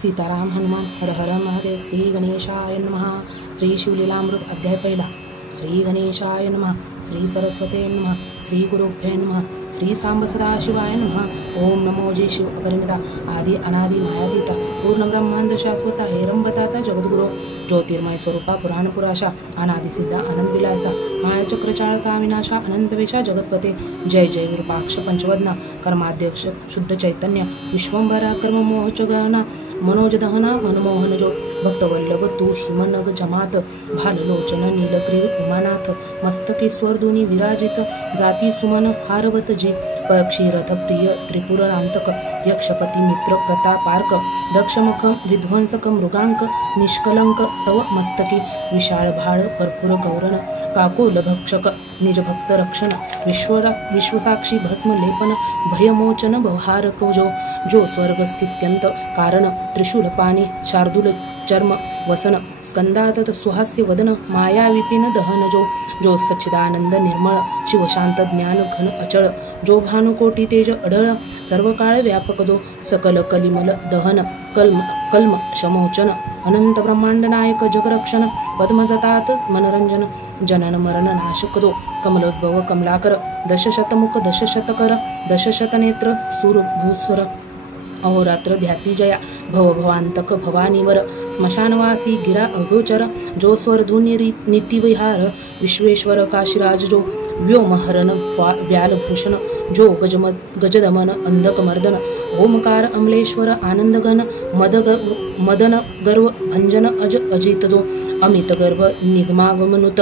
सीताराम हनुमान हर हर महादेव. श्री गणेशाय नमः. श्री शिवलीलामृत अध्याय पहिला. श्री गणेशाय नमः. श्री सरस्वते नमः. श्री गुरुभ्ये नमः. श्री सांब सदाशिवाय नमः. ओम नमो जय शिव अपरिमिता आदि अनादि मायातीता पूर्ण ब्रह्मांड शाश्वता हेरंबताता जगद्गुरो ज्योतिर्मय स्वरूपा पुराण पुराशा अनादि सिद्धा आनंद विलासा माया चक्रचाळका विनाशा अनंतवेशा जगतपते. जय जय विरूपाक्ष पंचवदना कर्माध्यक्ष शुद्ध चैतन्य विश्वंभरा कर्म मोहच गहना मनोज दहना मनमोहन जो भक्तवल्लभ तू हिमनग जमात भाललोचन नीलग्रीव उमानाथ मस्तकेश्वर दुनी विराजित जाती सुमन हारवत जे पक्षीरथ प्रिय त्रिपुरांतक यक्षपती मित्र प्रतापार्क दक्षमुख विध्वंसक मृगांक निष्कलंक तव मस्तकी विशाळ भाळ कर्पूर गौरण काकोल भक्षक निजभक्त रक्षण विश्वसाक्षी भस्म लेपन भयमोचन भवहारक जो स्वर्ग स्थित्यंत कारण त्रिशूल पाणी शार्दूल चर्म वसन स्कंदातत सुहास्य वदन माया विपिन दहन जो सच्चिदानंद निर्मळ शिवशांत ज्ञान घन अचळ जो भानुकोटी तेज अढळ सर्व काळ व्यापक जो सकल कलिमल दहन कल्म शमोचन अनंत ब्रह्मांड नायक जगरक्षण पद्मजतात मनरंजन जनन मरण नाशक जो कमलोद्भव कमलाकर दशशतमुख दशशतकर दशशतनेत्र सूरभूसर अहोरात्र ध्याती जया भवभवांतक भवानीवर स्मशानवासी गिरा अगोचर जो स्वरधुनी नित्यविहार विश्वेश्वर काशीराज जो व्योमहरण व्यालभूषण जो गजदमन अंधकमर्दन ओमकार अमलेश्वर आनंदगण मदन गर्व भंजन अजित जो अमित गर्भ निगमागमनुत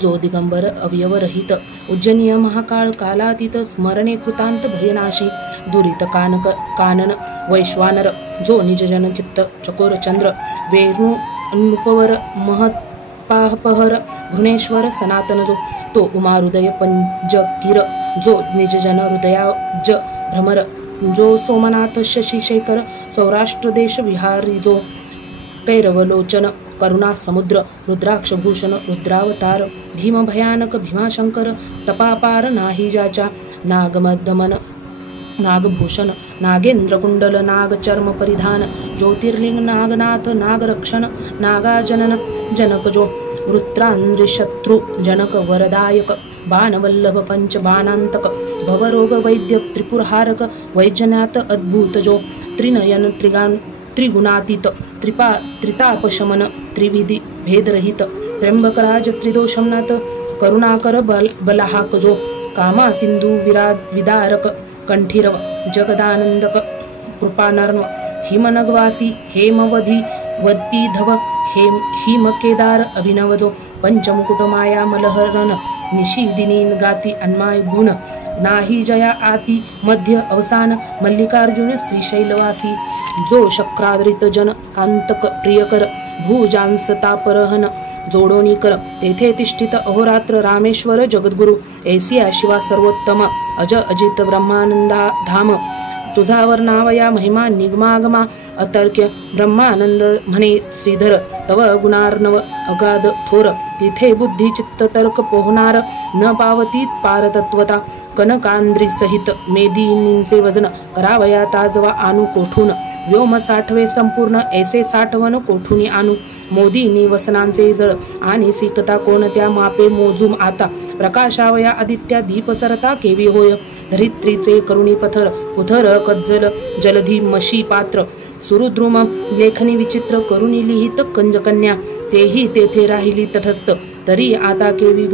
जो दिगंबर अवयवरहित उज्जनीय महाकाळ कालातीत स्मरणे कृतांत भयनाशी दुरित कानन वैश्वानर जो निजजन चित्त चकोर चंद्र वेणु नुपवर महत्पाहपहर घृणेश्वर सनातन जो तो उमाहृदय पंजकिर जो निजजन हृदयाज भ्रमर जो सोमनाथ शशिशेखर सौराष्ट्र देश विहारी जो कैरवलोचन करुणा समुद्र रुद्राक्षभूषण रुद्रावतार भीम भयानक भीमाशंकर तपापार नाही ज्याच्या नागमदमन नागभूषण नागेंद्र कुंडल नागचर्म परिधान ज्योतिर्लिंग नागनाथ नागरक्षण नागाजनन जनक जो वृत्रांद्रिशत्रु जनक वरदायक बाणवल्लभ पंचबाणांतक भवरोग वैद्य त्रिपुरहारक वैजनाथ अद्भुत जो त्रिनयन त्रिगुणातीत त्रितापशमन त्रिविधि भेदरहित त्र्यंबकराज त्रिदोषमनाथ करुणाकर बलाहाक जो कामा सिंधु विदारक कंठीरव जगदानंदक कृपानर्व हिमनगवासी हेमवधी वद्दीधव हिमकेदार अभिनव जो पंचमुकुट माया मलहरण निशिदिनीन गाती अन्माय गुण नाही जया आती मध्य अवसान मल्लिकार्जुन श्रीशैलवासी जो शक्रादरित जन कांतक प्रियकर भूजांसतापरहन जोडोनी कर तेथे तिष्ठित अहोरात्र रामेश्वर जगद्गुरु ऐसिया शिवा सर्वोत्तम अज अजित ब्रह्मानंदा धाम तुझा वर्णावया महिमा निगमागमा अतर्क्य ब्रह्मानंद म्हणे श्रीधर तव गुणार्णव अगाध थोर तिथे बुद्धी चित्त तर्क पोहणार न पावती पारतत्वता कनकांद्री सहित मेदिनींचे वजन करावया ताजवा आणू कोठून व्योम साठवे संपूर्ण ऐसे साठवण कोठूनी आणू मोदीनी वसनांचे जळ आणि सिकता कोणत्या मापे मोजूम आता प्रकाशावया आदित्या दीप सरता केवी होय धरित्रीचे करुणी पथर उथर कज्जल जलधी मशी पात्र सुरुद्रुम लेखनी विचित्र करुणी लिहित कंजकन्या तेही तेथे राहिली तटस्थ तरी आता केवी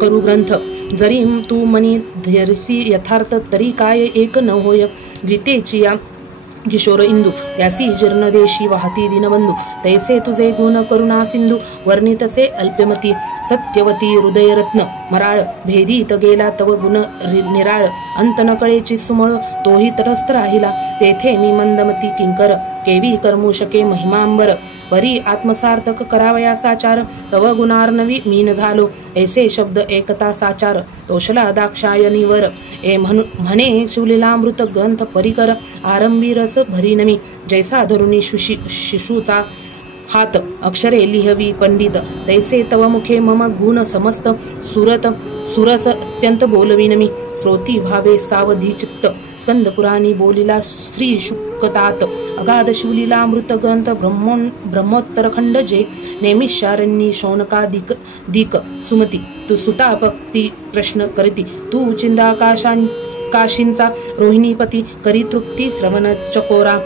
करू ग्रंथ जरी तू मनी धैर्यसी यथार्थ तरी काय एक न होय गीतेची या किशोर इंदू त्यासी जीर्णदेशी वाहती दिनबंधू तैसे तुझे गुण करुणा सिंधू वर्णितसे अल्पमती सत्यवती हृदयरत्न मराळ भेदीत गेला तव गुण निराळ अंत नकळेची सुमळ तोही तटस्थ राहिला तेथे मी मंदमती किंकर केवी करमू शके महिमांबर परी आत्मसार्थक करावया साचार तव गुणार्णवी मीन झालो ऐसे शब्द एकता साचार तोषला दाक्षायनीवर ए म्हणे शिवलीलामृत ग्रंथ परिकर आरंभी रस भरीनमी जैसा धरुणी शिशूचा हात अक्षरे लिहवी पंडित तैसे तव मुखे मम गुण समस्त सुरस अत्यंत बोलविनमी श्रोती व्हावे सावधी चित्त स्कंद पुराणी बोलिला श्री शुकतात अगाध शिवलीलामृत ग्रंथ ब्रह्मोत्तरखंड जे नैमिषारण्यी शौनकादिक दिक सुमती तू सुटापक्ती प्रश्न करती तू काशींचा रोहिणीपती करी तृप्ती श्रवण चकोरा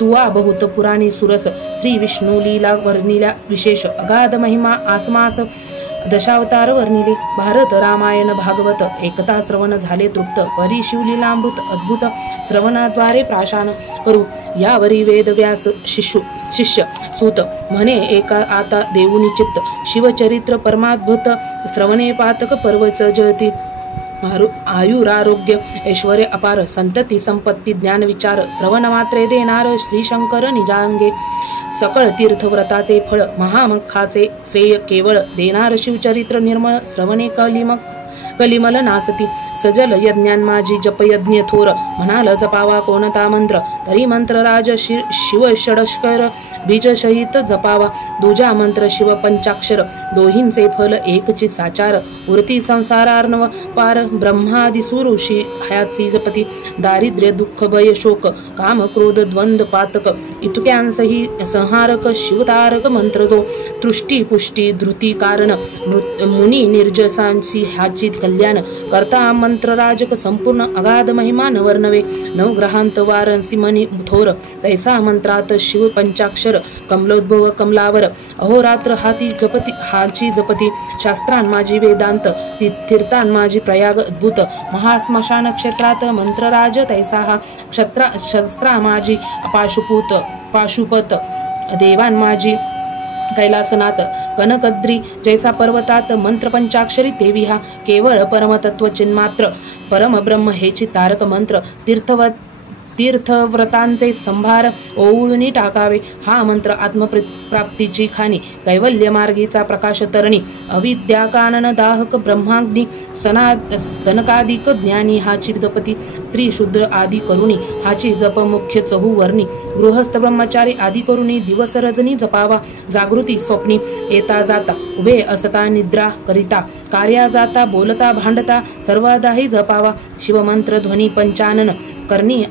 तुवा बहुत पुराणी सुरस श्री विष्णू लीला वर्णिल्या विशेष अगाध महिमा आसमास दशावतार वर्णिले भारत रामायण भागवत एकता श्रवण झाले तृप्त परी शिवलीलामृत अद्भुत श्रवणाद्वारे प्राशान करू यावरी वेद व्यास शिष्य सूत म्हणे एका आता देऊनी चित्त शिवचरित्र परमाद्भुत श्रवणे पातक पर्वच जयती आयुरारोग्य ऐश्वर्य अपार संतती संपत्ती ज्ञान विचार श्रवण मात्रे देणार श्री शंकर निजांगे सकळ तीर्थव्रताचे फळ महामखाचे सेय केवळ देणार शिवचरित्र निर्मळ श्रवणे कलिमल नासती सजल यज्ञान माझी जपयज्ञ थोर म्हणाल जपावा कोणता मंत्र तरी मंत्र राज शिव षडक्षर बीज सहित जपावा दुजा मंत्र शिव पंचाक्षर दोहींचे फल एकची साचार उरती संसारार्णव पार ब्रह्मादि सुऋषी हयाची जपती दारिद्र्य दुःख भय शोक काम क्रोध द्वंद पातक इतक्यांसही संहारक शिवतारक मंत्र जो तृष्टी पुष्टी धृती कारण मुनी निर्जसांची ह्याची कल्याण करता मंत्र राजक संपूर्ण अगाध महिमा नवर्नवे नवग्रहांत वारंसी मनी थोर तैसा मंत्रात शिव पंचाक्षर कमलोद्भव कमलावर अहोरात्र हाची जपती शास्त्रां माझी वेदांत तीर्थां माझी प्रयाग अद्भुत महास्मशान क्षेत्रात मंत्रराज तैसा हा शस्त्रा माझी पाशुपत देवान माझी कैलासनाथ कनकद्री जैसा पर्वतात मंत्र पंचाक्षरी देवी हा केवळ परमतत्व चिन्मात्र परमब्रह्म हेची तारक मंत्र तीर्थव्रतांचे संभार ओवळून टाकावे हा मंत्र आत्मप्राप्तीची खाणी कैवल्य मार्गीचा प्रकाश तरणी अविद्या कानन दाहक ब्रह्माग्नी सनकादिक ज्ञानी हाची जपती स्त्री शूद्र आदी करुणी हाची जप मुख्य चहू वर्णी गृहस्थ ब्रह्मचारी आदी करुणी दिवस रजनी जपावा जागृती स्वप्नी येता जाता उभे असता निद्रा करिता कार्या जाता बोलता भांडता सर्वादाही जपावा शिवमंत्र ध्वनी पंचानन करणी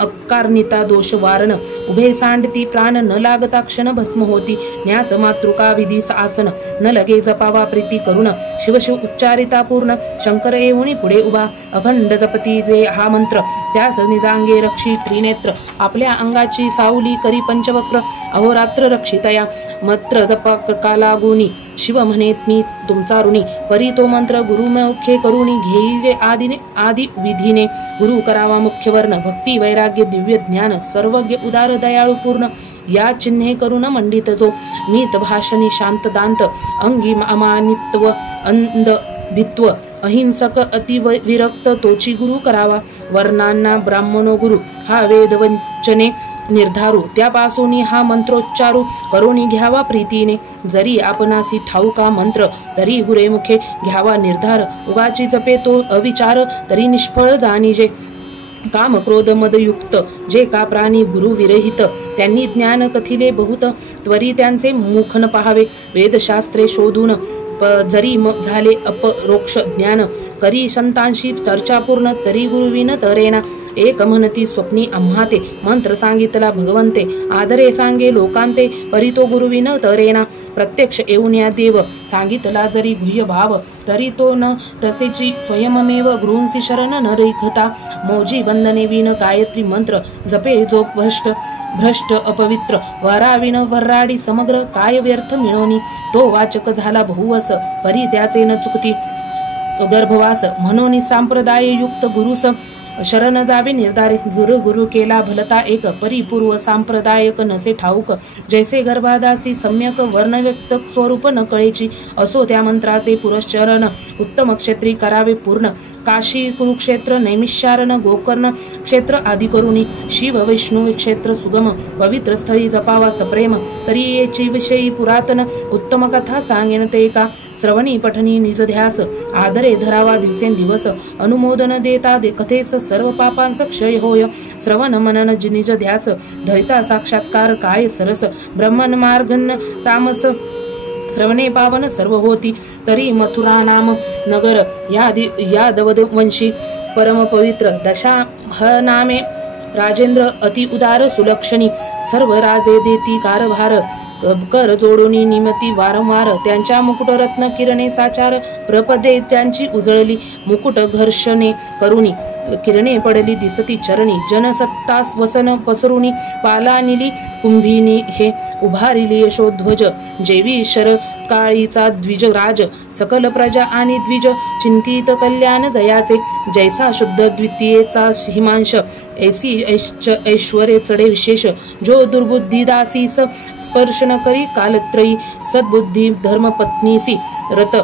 अकार्निता दोष वारण उभे सांडती प्राण न लागता क्षण भस्म होती न्यास मातृका विधी आसन न लगे जपावा प्रीती करुण शिवशिव उच्चारिता पूर्ण शंकर येऊनी पुढे उभा अखंड जपती जे हा मंत्र त्यास निजांगे रक्षी त्रिनेत्र आपल्या अंगाची सावली करी पंचवक्र अहोरात्र रक्षितया मंत्र जपा कालागुनी शिव म्हणेत मी तुमचा ऋणी परी तो मंत्र गुरुमुखे करुणी घेई जे आदि विधीने गुरु करावा मुख्य वर्ण भक्ती वैराग्य दिव्य ज्ञान सर्वज्ञ उदार दयाळू पूर्ण या चिन्हे करून मंडित जो मीत भाषणी शांत दांत अंगी अमानित्व अंध भित्व अहिंसक अति विरक्त तोची गुरु करावा वर्णांना ब्राह्मणो गुरु हा वेदवंचने निर्धारू त्यापासून हा मंत्रोच्चारू करुणी घ्यावा प्रीतीने जरी आपणासी ठाऊका मंत्र तरी गुरे मुखे घ्यावा निर्धार उगाची जपे तो अविचार तरी निष्फळ जाणीजे काम क्रोध मदयुक्त जे का प्राणी गुरु विरहित त्यांनी ज्ञान कथिले बहुत त्वरी त्यांचे मुख न पाहावे वेदशास्त्रे शोधून जरी झाले अपरोक्ष ज्ञान करी संतांशी चर्चा पूर्ण तरी गुरुविन तरेना एक म्हणती स्वप्नी आम्हाते मंत्र सांगितला भगवंते आदरे सांगे लोकांते परी तो गुरुविन तरेना प्रत्यक्ष येऊन या देव सांगितला जरी गुह्य भाव तरी तो न तसेची स्वयंमेव गृहंसी शरण न रेखता मोजी बंधने विन गायत्री मंत्र जपे जो भ्रष्ट अपवित्र वराविन वर्राडी समग्र काय व्यर्थ मिळवणी तो वाचक झाला बहुवस परी त्याचे न चुकती गर्भवास म्हणून संप्रदाय युक्त गुरुस शरण जावे निर्धारे गुरु केला भलता एक परिपूर्व सांप्रदायक नसे ठाऊक जैसे गर्भादासी सम्यक वर्णव्यक्त स्वरूप न कळेची असो त्या मंत्राचे पुरश्चरण उत्तम क्षेत्री करावे पूर्ण काशी कुरुक्षेत्र नैमिषारण गोकर्ण क्षेत्र आदी करुणी शिव वैष्णव क्षेत्र सुगम पवित्र स्थळी जपावा सप्रेम तरी येची विषयी पुरातन उत्तम कथा सांगेन ते का श्रवणी पठनी निज ध्यास आदरे धरावा दिवसेंदिवस अनुमोदन देता कथेस सर्व पापांचा क्षय होय श्रवण मनन निज ध्यास धरिता साक्षात्कार काय सरस ब्रह्मन मार्गन तामस श्रवणे पावन सर्व होती तरी मथुरा नाम नगर यादव वंशी परम पवित्र दशा ह नामे राजेंद्र अति उदार सुलक्षणी सर्व राजे देती कारभार कर जोडूनी निमती वारंवार त्यांच्या मुकुट रत्न किरणे साचार प्रपदे त्यांची उजळली मुकुट घर्षणे करुणी किरणे पडली दिसती चरणी जनसत्तास वसन पसरुनी पाला निली कुंभिनी हे उभारिली यशोध्वज जेवी शर काळीचा द्विज राज सकल प्रजा आणि द्विज चिंतित कल्याण जयाचे जैसा शुद्ध द्वितीयेचा हिमांश ऐसी ऐश्वर्य चढे विशेष जो दुर्बुद्धी दासीस स्पर्श न करी कालत्रयी सद्बुद्धी धर्मपत्नीसी रत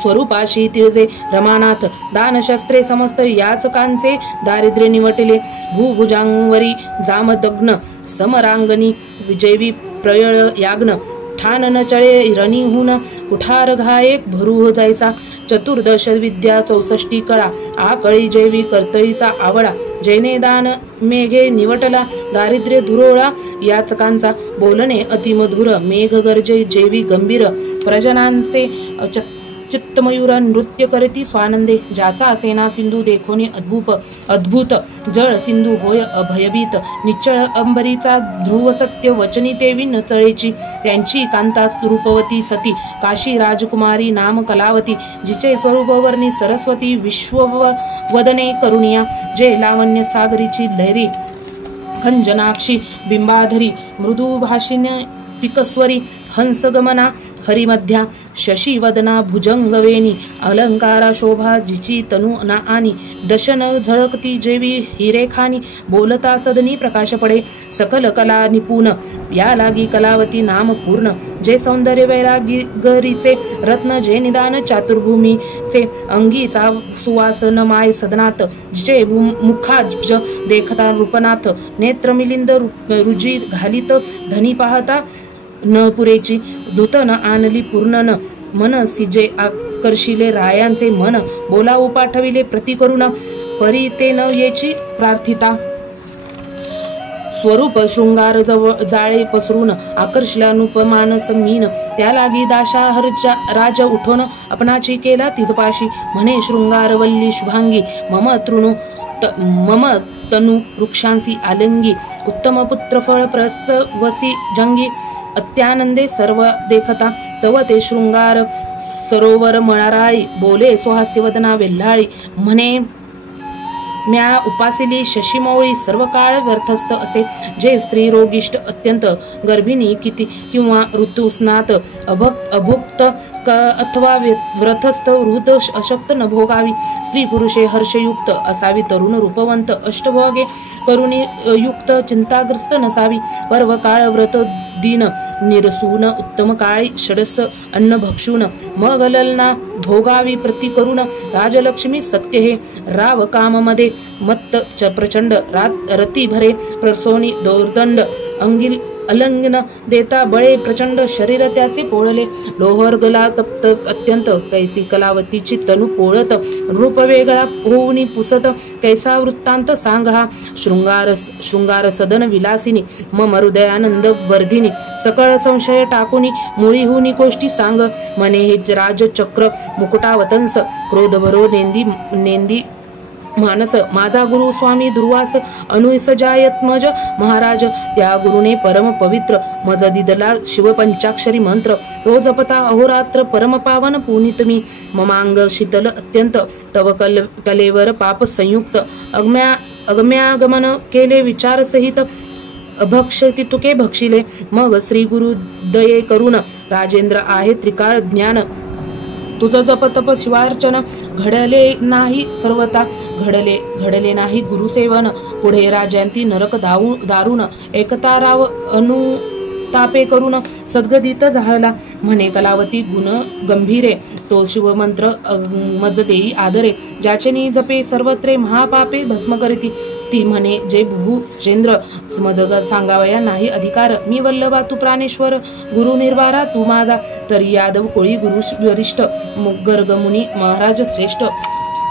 स्वरूपाशी तिळजे रमानाथ दानशस्त्रे समस्त याचकांचे दारिद्र्य निवटले भूभुजांवरी जामदग्न समरांगणी विजयवी प्रयळ याग्न ठाण न चळे रणीहून कुठार घायक भरू जायचा चतुर्दश विद्या 64 कळा आकळी जैवी कर्तळीचा आवळा जैने दान मेघे निवटला दारिद्र्य धुरोळा याचकांचा बोलणे अतिमधुर मेघ गरजे जैवी गंभीर प्रजनांचे चित्तमयूर नृत्य करती स्वानंदे ज्याचा सेना सिंधू देखोनी अद्भुत जळ सिंधू होय अभयभीत निश्चळ अंबरीचा ध्रुव सत्य वचनी तेवी नचळेची त्यांची कांता रूपवती सती काशी राजकुमारी नाम कलावती जिचे स्वरूप वर्णी सरस्वती विश्ववदने करुणिया जे लावण्य सागरीची लहरी खंजनाक्षी बिंबाधरी मृदू भाषिण्य पिकस्वरी हंसगमना हरिमध्या शशीवदना भुजंगवेणी अलंकारा शोभा जिची तनु ना आणि दशन झळकती जेवी हिरेखानी बोलता सदनी प्रकाश पडे सकल कला निपुण या लागी कलावती नाम पूर्ण जे सौंदर्य वैरागी गरीचे रत्न जे निदान चातुर्भूमीचे अंगीचा सुवासन माय सदनात जे मुखाज देखता रूपनाथ नेत्र मिलिंद रुजी घालित धनी पाहता न पुरेची नूतन आणली पूर्ण न मन सिजे आकर्षिले रायांचे मन बोलावू पाठविले प्रति करुण परी ते न येची प्रार्थिता स्वरूप शृंगार जाळे पसरून आकर्षल्यानुपमान समीन त्या लागी दाशाहर राज उठून आपणाची केला तिजपाशी म्हणे शृंगारवल्ली शुभांगी मम तनु वृक्षांसी आलिंगी उत्तम पुत्र फळ प्रसवसी जंगी अत्यानंदे सर्व देखता तव ते शृंगार सरोवर मळाराळी बोले सुहास्यवदना वेल्हाळी म्हणे म्या उपासिली शशीमौळी सर्व काळ व्यर्थस्थ असे जे स्त्री रोगिष्ट अत्यंत गर्भिणी किती किंवा ऋतुस्नात अभुक्त अथवा व्रतस्थ वृद्ध अशक्त न भोगावी स्त्री पुरुषे हर्षयुक्त असावी तरुण रूपवंत अष्टभोगे करुणी युक्त चिंताग्रस्त नसावी पर्व काळ व्रत दिन निरसून उत्तम काळी षडस अन्न भक्षून मग ललना भोगावी प्रति करुण राजलक्ष्मी सत्य हे राव काम मध्ये मत्त च प्रचंड रती भरे प्रसोनी दोर्दंड अंगिल अलंघन देता बळे प्रचंड शरीर त्याचे पोळले लोहर गला तप्त अत्यंत कैसी कलावतीची तनु पोळत रूप वेगळा होऊनी पुसत कैसा वृत्तांत सांगा शृंगार सदन विलासिनी मम हृदयानंद वर्धिनी सकळ संशय टाकुनी मुळी होनी गोष्टी सांग मने हे राजचक्र मुकुटावतंस क्रोध भरो नेंदी मानस माझा गुरु स्वामी दुर्वास अनुसजायत्मज महाराज त्या गुरुने परम पवित्र मज दिदला शिवपंचाक्षरी मंत्र तो जपता अहोरात्र परम पावन पुनीत मी ममांग शीतल अत्यंत तव कलेवर पाप संयुक्त अगम्यागमन केले विचार सहित अभक्षती तुके भक्षिले मग श्री गुरु दये करुण राजेंद्र आहे त्रिकाळ ज्ञान तुझं जप तप शिवार्चन घडले नाही सर्वता घडले नाही गुरुसेवन पुढे राजंती नरक दारुण एकता राव अनुतापे करून सद्गदित झाला म्हणे कलावती गुण गंभीरे तो शिवमंत्र मज देई आदरे ज्याचे जपे सर्वत्रे महापापे भस्म करीती ती म्हणे जे भूजेंद्र समजग सांगावया नाही अधिकार मी वल्लभा तू प्राणेश्वर गुरु निर्वारा तू माझा तरी यादव कोळी गुरु वरिष्ठ गर्गमुनी महाराज श्रेष्ठ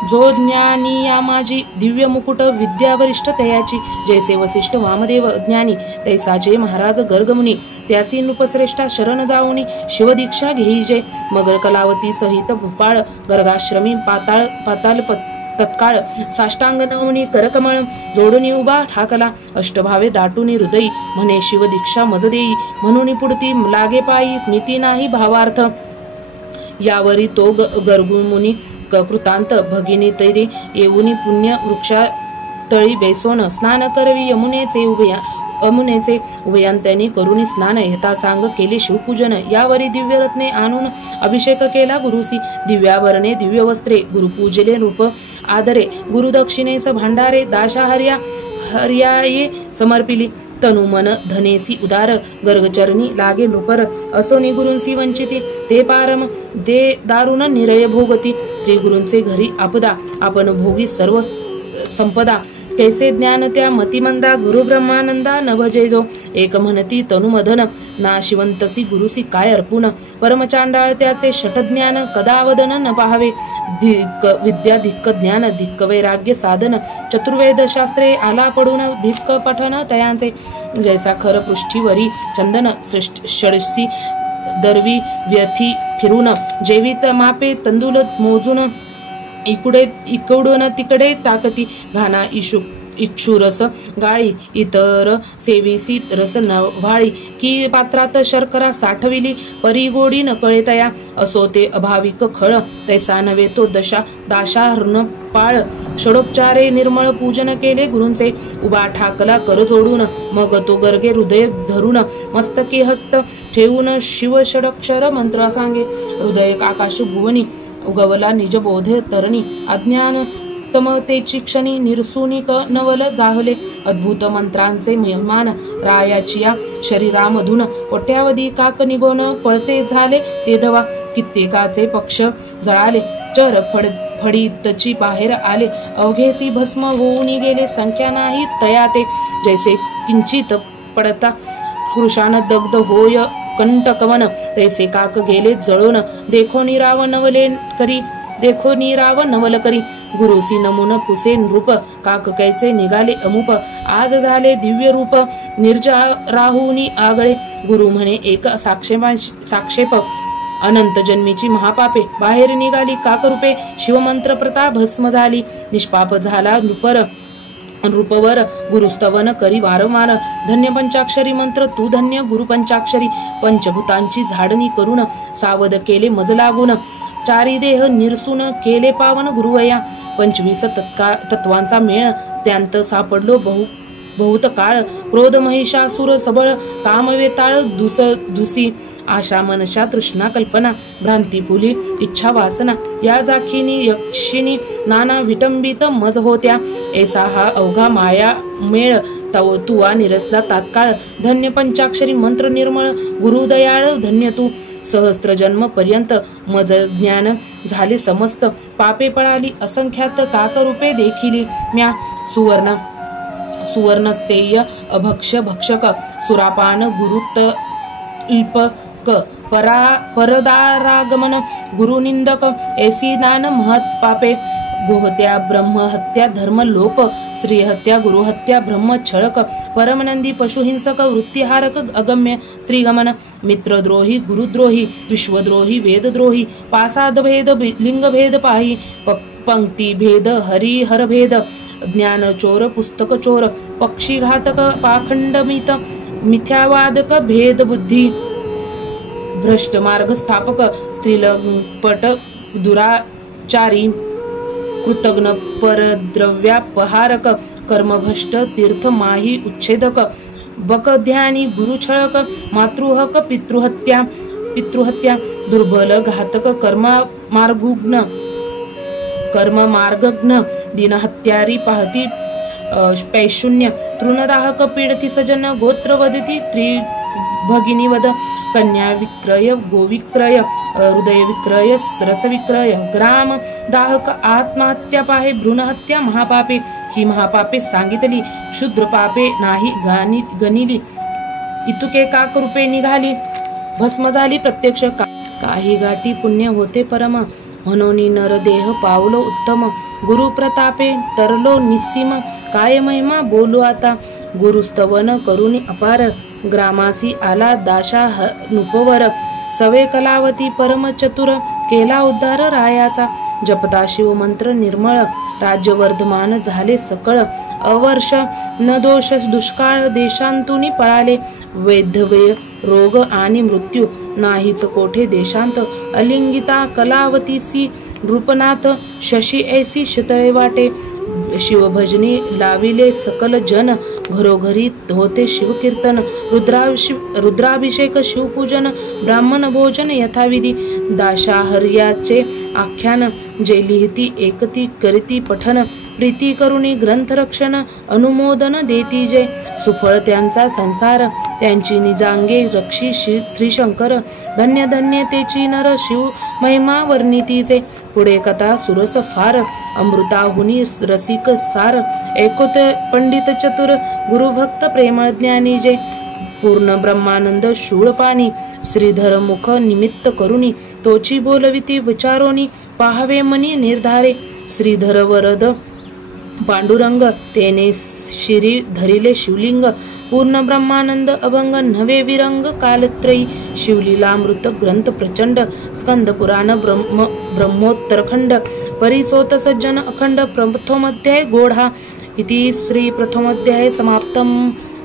जो ज्ञानी या माझी दिव्य मुकुट विद्या वरिष्ठ तयाची जैसे वसिष्ठ वामदेव ज्ञानी तैसाचे महाराज गर्गमुनी त्यासी नृपश्रेष्ठा शरण जाऊनी शिवदीक्षा घेईजे मग कलावती सहित भूपाळ गर्गाश्रमी तत्काळ साष्टांग नवनी करकमळ जोडून उभा ठाकला. अष्टभावे दाटून हृदयी म्हणे शिव दीक्षा मज देई. म्हणून पुढती लागे पायी मिती नाही भावार्थ. यावरी तो गर्गुमुनी कृतांत भगिनी तैरी येऊनी पुण्य वृक्षा तळी बेसोन स्नान करवी यमुनेचे उभयांत्यांनी करुणी स्नान यथा सांग केले शिवपूजन. यावरी दिव्य रत्ने आणून अभिषेक केला गुरुसी. दिव्यावरणे दिव्य वस्त्रे गुरुपूजले रूप आदरे. गुरुदक्षिणेस भांडारे दाशा हर्याये समर्पिली. तनुमन धनेसी उदार गर्गचरणी लागे नृपर. असोनी गुरुंसी वंचिती ते पारम ते दारुण निरय भोगती. श्री गुरुंचे घरी आपदा आपण भोगी सर्व संपदा. कैसे ज्ञान त्या मतिमंदा गुरु ब्रह्मानंदा न भजेजो. एक म्हणती तनुमधन ना शिवंतसी गुरुसी काय अर्पुण. परमचांडाळ त्याचे षटज्ञान कदावदन न पाहावे. विद्या धिक्क ज्ञान धिक्क वैराग्य साधन. चतुर्वेद शास्त्रे आला पडून धिक्क पठन तयांचे. जैसा खर पृष्ठीवरी चंदन षडसी दरवी व्यथी फिरून. जेवीत मापे तंदुल मोजून इकडून तिकडे टाकती. घाना इक्षुरस गाळी इतर सेविसी रस नव्हाळी. की पात्रात शर्करा साठविली परी गोडी न कळे तया. असो ते अभाविक खळ तैसा नव्हे तो दाशाहरण पाळ. षडोपचारे निर्मळ पूजन केले गुरुंचे. उभा ठाकला कर जोडून मग तो गर्गे हृदय धरून. मस्तकी हस्त ठेवून शिव षडक्षर मंत्र सांगे. हृदय आकाश भुवनी उगवला निजबोध तरणी. अज्ञान तमतेची क्षणी निरसुनी नवल जाहले. अद्भुत मंत्रांचे मेहमान रायाचिया शरीरामधून. कोट्यावधी काक निघून पळते झाले ते धवा. कित्येकाचे पक्ष जळाले चर फडीतची बाहेर आले. अवघेसी भस्म होऊन गेले संख्या नाही तया ते. जैसे किंचित पडता पुरुषान दग्ध होय कंटकवन. तैसे काक गेले जळून. देखो निराव नवल करी. गुरुसी नमुन पुसे नृप. काक कैचे निघाले अमुप. आज झाले दिव्य रूप निर्जा राहुनी आगळे. गुरु म्हणे एक साक्षेप अनंत जन्मीची महापापे. बाहेर निघाली काकरूपे. शिवमंत्र प्रता भस्म झाली. निष्पाप झाला नृपवर गुरुस्तवन करी वारंवार. धन्य पंचाक्षरी मंत्र तू धन्य गुरु पंचाक्षरी. पंचभूतांची झाडणी करून सावध केले मज लागून. चारी देह निरसून केले पावन गुरुवया. 25 तत्वांचा मेळ त्यांत सापडलो बहुत काळ. क्रोध महिषासुर सबळ कामवेताळ दुसी. आशा मनशा तृष्णा कल्पना भ्रांती फुली इच्छा वासना. या जाखिनी यक्षिणी नाना विटंबित मज होत्या. ऐसा हा अवघा माया मेळ तुवा निरसला तात्काळ. धन्य पंचाक्षरी मंत्र निर्मळ गुरुदयाळ धन्य तू. सहस्त्र जन्म पर्यंत मज ज्ञान झाले समस्त. पापे पळाली असंख्यात काकरूपे देखिली म्या. सुवर्णस्तेय अभक्ष भक्षक सुरापान गुरुतल्पक परदारागमन गुरुनिंदक. ऐसी नान महत् पापे. गोहत्या ब्रह्महत्या धर्मलोप. श्रीहत्या गुरुहत्या ब्रह्मछळक. परमनंदी पशुहिंसक वृत्तिहारक अगम्य श्रीगमन. मित्रद्रोही गुरुद्रोही विश्वद्रोही वेदद्रोही. पासादभेद लिंगभेद पाही. पंक्तिभेद हरिहरभेद. ज्ञानचोर पुस्तकचोर. पक्षीघातक पाखंडमित मिथ्यावादक भेदबुद्धी. भ्रष्ट मार्ग स्थापक स्त्रीलंपट दुराचारी. कृतघ्न परद्रव्यापहारक. कर्मभ्रष्ट तीर्थमाही उच्छेदक. बकध्यानी गुरुछळक. मातृहक पितृहत्या. दुर्बल घातक कर्ममार्गघ्न. दिनहत्यारी पाहती पैशून्य. तृणदाहक पीडती सजन. गोत्र वदती त्रिभगिनीवद. कन्या विक्रय गोविक्रय. हृदय विक्रय रसविक्रय. ग्राम दाहक आत्महत्या पाहे. भ्रूणहत्या महापापे. ही महापापे सांगितली. क्षुद्र पापे नाही गनिली. इतुके काकरूपे निघाली भस्म झाली प्रत्यक्ष. काही गाठी पुण्य होते परम. म्हणून नरदेह पावलो उत्तम. गुरु प्रतापे तरलो निस्सीम. काय महिमा बोलू आता. गुरुस्तवन करुणी अपार. ग्रामासी आला दाशा नुपवर. सवे कलावती परम चतुर. केला उद्धार रायाचा. जपता शिव मंत्र निर्मळ. राज्यवर्धमान झाले सकळ अवर्ष न दोष दुष्काळ देशांतून पळाले वैधव्य रोग आणि मृत्यू नाहीच कोठे देशांत अलिंगिता कलावतीसी रूपनाथ शशी ऐसी शितळे वाटे शिवभजनी लाविले सकल जन घरोघरी होते शिवकीर्तन रुद्राभिषेक शिवपूजन ब्राह्मण भोजन यथाविधी दाशाहर्याचे आख्यान जे लिहिती एकती करीती पठन प्रीती करुणी ग्रंथरक्षण अनुमोदन देती जे सुफळ त्यांचा संसार त्यांची निजांगे रक्षी श्रीशंकर धन्य धन्य तेची नर शिव महिमा वर्णितीचे पुढे कथा सुरस फार अमृताहुनी रसिक सार ऐकोत पंडित चतुर गुरुभक्त प्रेमळ ज्ञानी जे पूर्ण ब्रह्मानंद शूळपाणी श्रीधर मुख निमित्त करुणी तोची बोलविती विचारोनी पाहावे मनी निर्धारे श्रीधर वरद पांडुरंग तेने शिरी धरिले शिवलिंग पूर्ण ब्रह्मानंद अभंग नवे विरंग कालत्रयी शिवलीलामृत ग्रंथ प्रचंड स्कंद पुराण ब्रह्मोत्तरखंड परिसोत सज्जन अखंड प्रथमोध्याय गोढा इति श्री प्रथमोध्याय समाप्तम.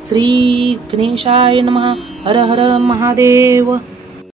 श्री गणेशाय नमः. हर हर महादेव.